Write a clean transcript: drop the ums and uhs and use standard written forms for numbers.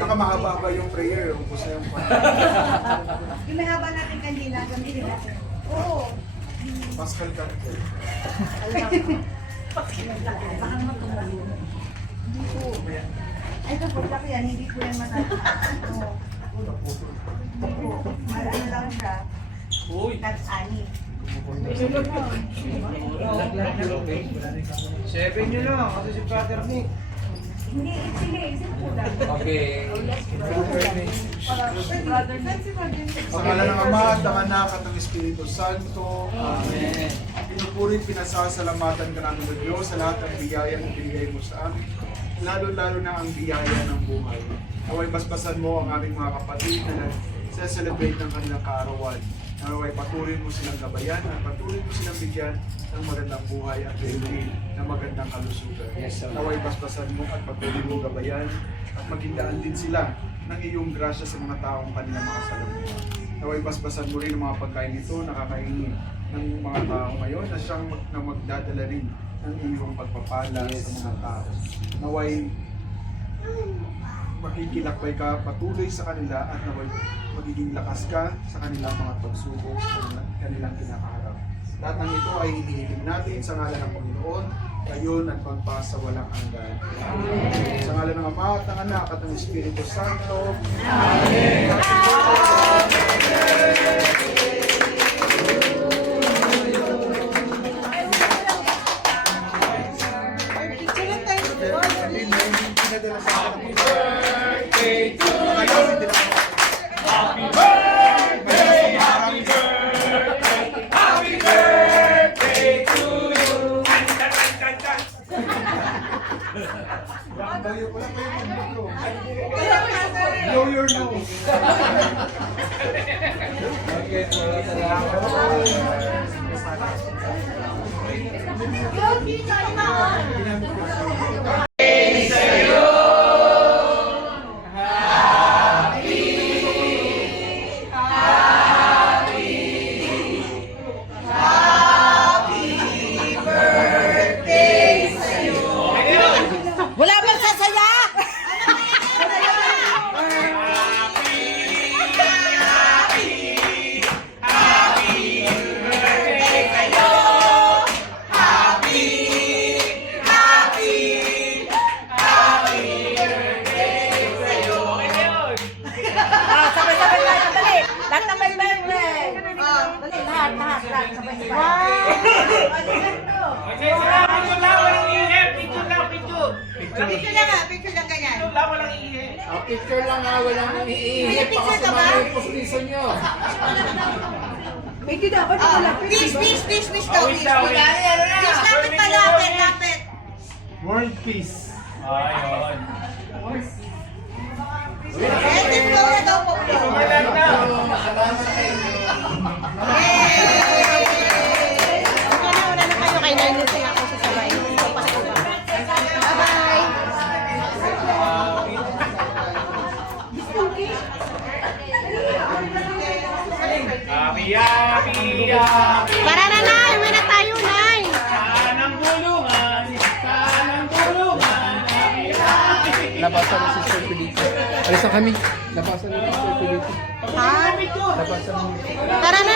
Saka mahaba yung prayer. Ubus na yung Yung may haba natin kanina, gamitin natin. Oo. Pascal Cantel. Baka naman tumulong. Hindi po. Ay, ito po, laki yan. Hindi po yan matataas. Oo. Hindi po. Ano lang siya. That's ani. 7 nyo lang, kasi si Brother Nick. Hindi, sige, isip po lang. Okay. Sa ngala ng Ama, at ng Anak, at ng Espiritu Santo. Amen. Pinupuri at pinasasalamatan ka namin ng Diyos sa lahat ng biyaya na binigay mo sa amin. Lalo-lalo na ang biyaya ng buhay. Naway basbasan mo ang aming mga kapatid na nagse-celebrate ng kanilang kaarawan. Naway patuloy mo silang gabayan at patuloy mo silang bigyan ng magandang buhay at healthy na magandang kalusugan. Yes, sir. Naway basbasan mo at patuloy mo gabayan at maging daan din sila ng iyong grasya sa mga taong kanilang mga salamuha. Naway basbasan mo rin ang mga pagkain ito na kakainin ng mga tao ngayon na siyang na magdadala rin ng iyong pagpapala sa mga tao. Naway makikilakbay ka patuloy sa kanila at naway magiging lakas ka sa kanilang mga pagsubok sa kanilang kinakaharap. Lahat ng ito ay hinihiling natin sa ngalan ng Panginoon, ngayon at magpasawalang hanggan. Sa ngalan ng Ama at ng Anak at ng Espiritu Santo. Amen. Blow your nose. Okay, salamat. Wala bang sasaya? Sabay-sabay tayo, dali. Lahat na may birthday. Dali, lahat. Sabay-sabay. Wow! Picture lang ganyan. Picture lang ha, walang iihip. May picture ka ba? Baka sumama yung posisyon nyo. Pwede dapat malapit. Please daw, please. Please, lapit. World peace. Ayun. Flow na daw po. Una na kayo kay Nine Lucy ako sa sabay. Bye-bye. Happy. Para na, Nay. Uwi na tayo, Nay. Saan ang bulungan? Labasan ni Sister Pilito. Alis na kami. Labasan ni Sister Pilito. Ha? Labasan ni Tara na,